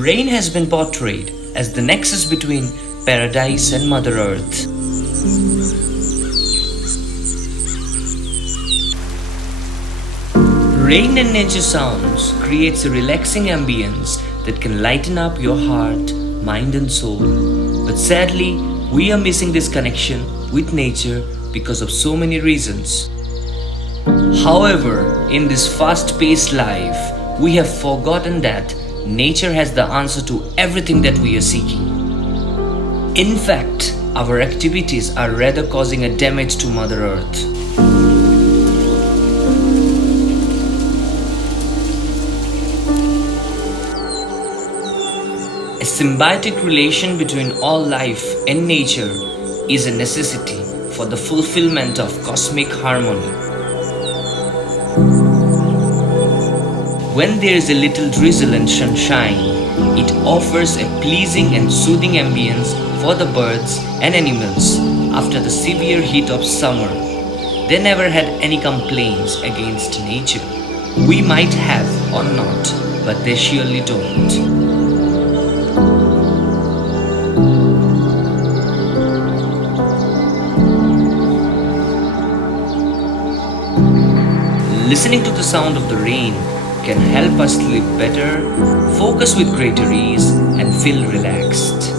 Rain has been portrayed as the nexus between paradise and Mother Earth. Rain and nature sounds creates a relaxing ambience that can lighten up your heart, mind and soul. But sadly, we are missing this connection with nature because of so many reasons. However, in this fast-paced life, we have forgotten that nature has the answer to everything that we are seeking. In fact, our activities are rather causing a damage to Mother Earth. A symbiotic relation between all life and nature is a necessity for the fulfillment of cosmic harmony. When there is a little drizzle and sunshine, it offers a pleasing and soothing ambience for the birds and animals after the severe heat of summer. They never had any complaints against nature. We might have or not, but they surely don't. Listening to the sound of the rain can help us sleep better, focus with greater ease, and feel relaxed.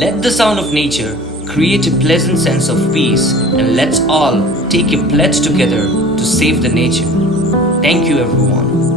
Let the sound of nature create a pleasant sense of peace, and let's all take a pledge together to save the nature. Thank you, everyone.